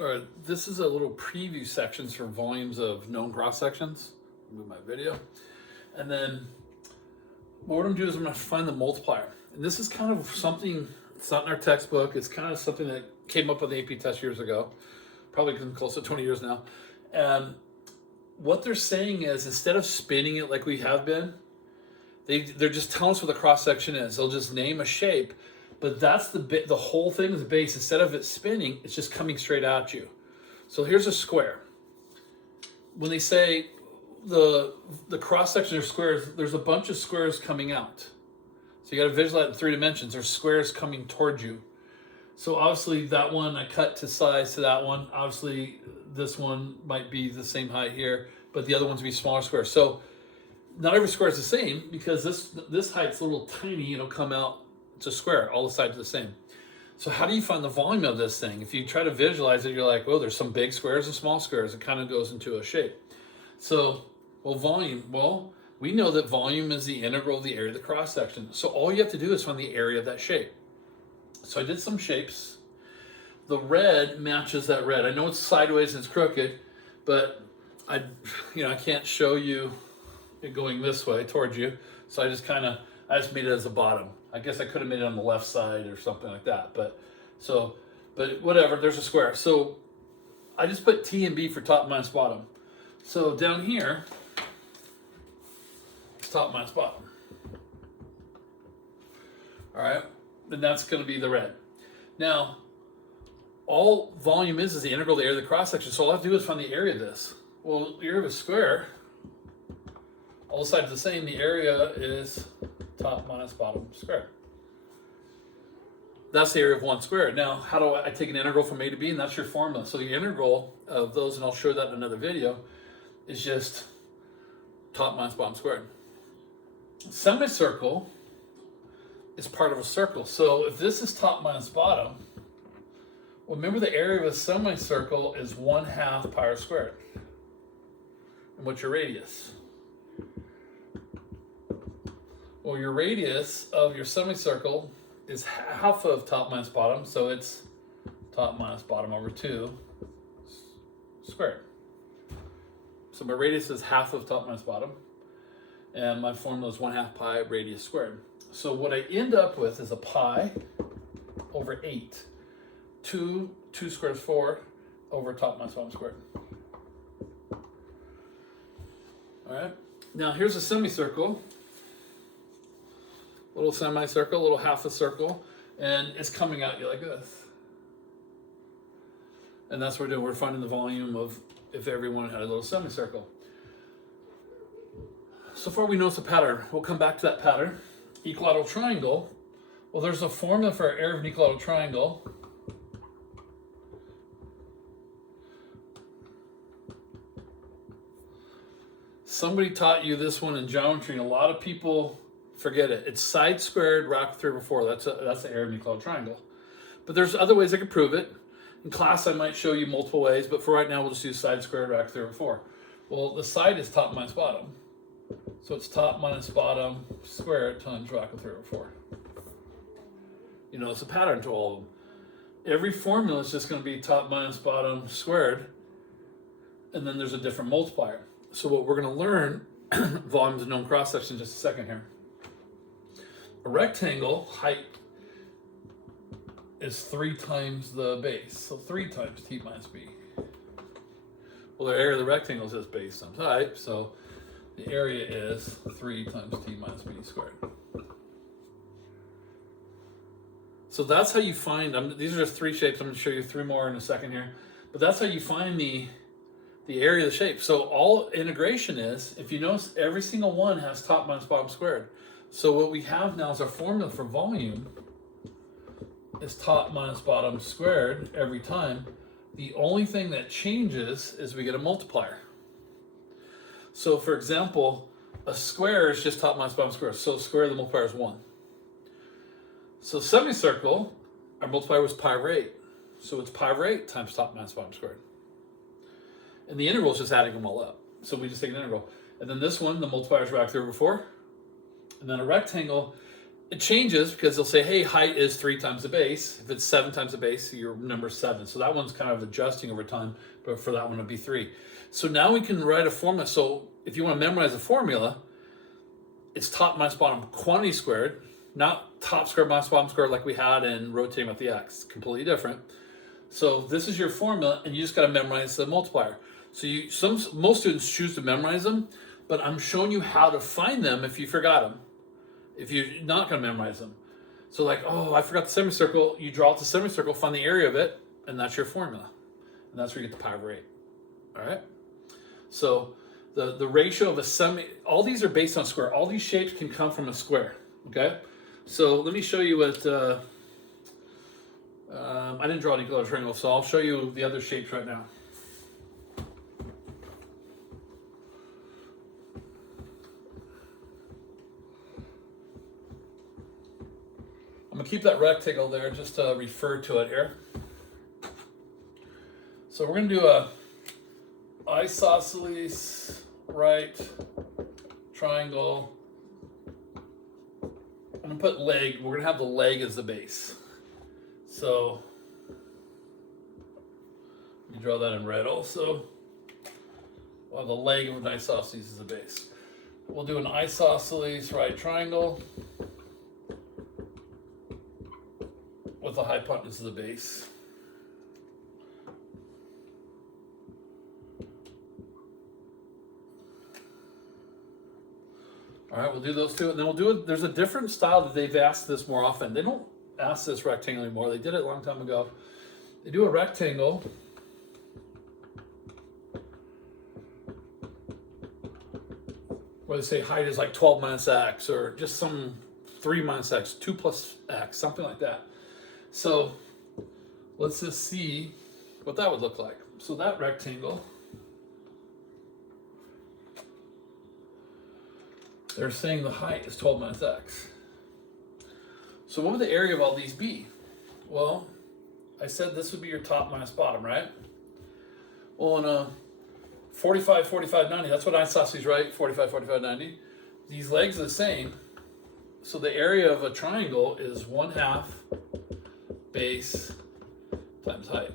All right, this is a little preview sections for volumes of known cross sections. Move my video. And then what I'm going to do is I'm going to find the multiplier. And this is kind of something, it's not in our textbook. It's kind of something that came up with the AP test years ago, probably close to 20 years now. And what they're saying is instead of spinning it like we have been, they're just telling us what the cross section is. They'll just name a shape, but that's the whole thing is the base. Instead of it spinning, it's just coming straight at you. So here's a square. When they say the cross section are squares, there's a bunch of squares coming out. So you got to visualize it in 3 dimensions. There's squares coming towards you. So obviously that one I cut to size to that one. Obviously this one might be the same height here, but the other ones would be smaller squares. So not every square is the same because this height's a little tiny. It'll come out, it's a square. All the sides are the same. So how do you find the volume of this thing? If you try to visualize it, you're like, oh, there's some big squares and small squares. It kind of goes into a shape. So, well, volume. Well, we know that volume is the integral of the area of the cross section. So all you have to do is find the area of that shape. So I did some shapes. The red matches that red. I know it's sideways and it's crooked, but I can't show you it going this way towards you. So I just made it as a bottom. I guess I could have made it on the left side or something like that. But whatever, there's a square. So I just put T and B for top minus bottom. So down here, it's top minus bottom. All right, then that's going to be the red. Now, all volume is the integral of the area of the cross section. So all I have to do is find the area of this. Well, the area of a square, all the sides are the same. The area is top minus bottom squared. That's the area of one square. Now, how do I take an integral from A to B? And that's your formula. So the integral of those, and I'll show that in another video, is just top minus bottom squared. Semicircle is part of a circle. So if this is top minus bottom, well, remember the area of a semicircle is 1/2 pi r squared. And what's your radius? Well, your radius of your semicircle is half of top minus bottom, so it's top minus bottom over 2 squared. So my radius is half of top minus bottom, and my formula is 1/2 pi radius squared. So what I end up with is a pi over 8. 2 squared is 4 over top minus bottom squared. All right, now here's a semicircle. Little semicircle, little half a circle, and it's coming at you like this. And that's what we're doing. We're finding the volume of if everyone had a little semicircle. So far we know it's a pattern. We'll come back to that pattern. Equilateral triangle. Well, there's a formula for our area of an equilateral triangle. Somebody taught you this one in geometry, and a lot of people forget it. It's side squared racked 3 over 4. That's the area of an equilateral triangle. But there's other ways I could prove it. In class, I might show you multiple ways, but for right now, we'll just use side squared racked 3 over 4. Well, the side is top minus bottom. So it's top minus bottom squared times racked 3 over 4. You know, it's a pattern to all of them. Every formula is just going to be top minus bottom squared, and then there's a different multiplier. So what we're going to learn, volumes of known cross section, in just a second here. A rectangle height is 3 times the base, so 3 times T minus B. Well, the area of the rectangle is just base times height, so the area is 3 times T minus B squared. So that's how you find, these are just 3 shapes. I'm going to show you 3 more in a second here. But that's how you find the area of the shape. So all integration is, if you notice, every single one has top minus bottom squared. So what we have now is our formula for volume is top minus bottom squared every time. The only thing that changes is we get a multiplier. So for example, a square is just top minus bottom squared. So square of the multiplier is 1. So semicircle, our multiplier was pi over 8. So it's pi over 8 times top minus bottom squared. And the integral is just adding them all up. So we just take an integral. And then this one, the multiplier is racked 3 over 4. And then a rectangle, it changes because they'll say, hey, height is 3 times the base. If it's 7 times the base, your number's 7. So that one's kind of adjusting over time, but for that one it'll be 3. So now we can write a formula. So if you want to memorize a formula, it's top minus bottom quantity squared, not top squared minus bottom squared like we had in rotating with the x. It's completely different. So this is your formula, and you just got to memorize the multiplier. So most students choose to memorize them, but I'm showing you how to find them if you forgot them, if you're not going to memorize them. So like, oh, I forgot the semicircle. You draw out the semicircle, find the area of it, and that's your formula. And that's where you get the pi over 8. All right? So the ratio of a semi, all these are based on square. All these shapes can come from a square, okay? So let me show you what, I didn't draw an equilateral triangle, so I'll show you the other shapes right now. I'm gonna keep that rectangle there just to refer to it here. So we're gonna do a isosceles right triangle. I'm gonna put leg. We're gonna have the leg as the base. So you draw that in red also. Well, the leg of an isosceles is the base. We'll do an isosceles right triangle with the hypotenuse as the base. All right, we'll do those two, and then we'll do it. There's a different style that they've asked this more often. They don't ask this rectangle anymore. They did it a long time ago. They do a rectangle. Where they say height is like 12 minus x, or just some 3 minus x, 2 plus x, something like that. So let's just see what that would look like. So that rectangle, they're saying the height is 12 minus x. So what would the area of all these be? Well, I said this would be your top minus bottom, right? Well, in a 45, 45, 90, that's what isosceles, right? 45, 45, 90. These legs are the same. So the area of a triangle is 1/2 base times height,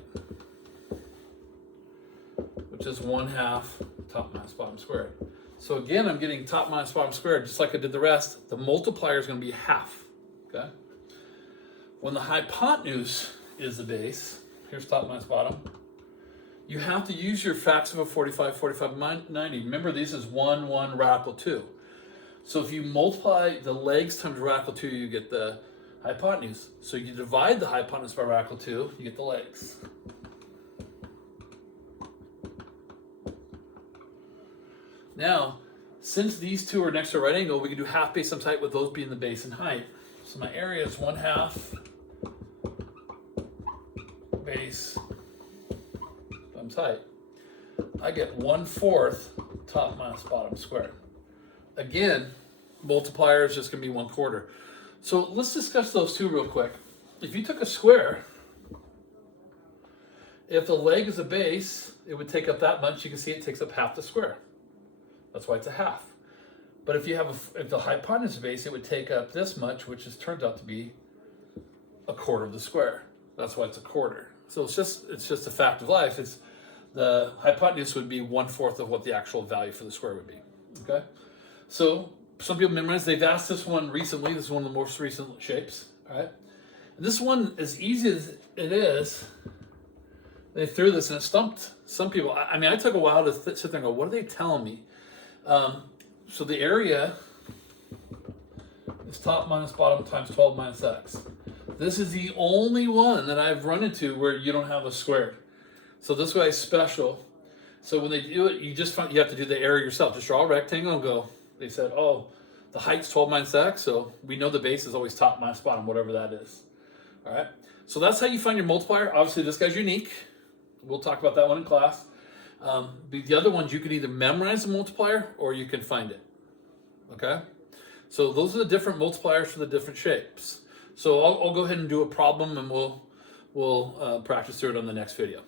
which is 1/2 top minus bottom squared. So again, I'm getting top minus bottom squared, just like I did the rest. The multiplier is going to be 1/2, okay? When the hypotenuse is the base, here's top minus bottom, you have to use your facts of a 45, 45, 90. Remember, these is 1, 1, radical 2. So if you multiply the legs times radical 2, you get the hypotenuse. So you divide the hypotenuse by radical 2, you get the legs. Now, since these two are next to a right angle, we can do 1/2 base times height with those being the base and height. So my area is 1/2 base times height. I get 1/4 top minus bottom squared. Again, multiplier is just going to be 1/4. So let's discuss those two real quick. If you took a square, if the leg is a base, it would take up that much. You can see it takes up 1/2 the square. That's why it's a 1/2. But if you have if the hypotenuse is a base, it would take up this much, which turns out to be 1/4 of the square. That's why it's 1/4. So it's just a fact of life. It's the hypotenuse would be 1/4 of what the actual value for the square would be. Okay. So some people memorize. They've asked this one recently. This is one of the most recent shapes. All right. And this one, as easy as it is, they threw this and it stumped some people. I mean, I took a while to sit there and go, what are they telling me? So the area is top minus bottom times 12 minus x. This is the only one that I've run into where you don't have a squared. So this guy is special. So when they do it, you have to do the area yourself. Just draw a rectangle and go. They said, oh, the height's 12 minus x, so we know the base is always top minus bottom, whatever that is. All right. So that's how you find your multiplier. Obviously, this guy's unique. We'll talk about that one in class. The other ones, you can either memorize the multiplier or you can find it. Okay? So those are the different multipliers for the different shapes. So I'll go ahead and do a problem, and we'll practice through it on the next video.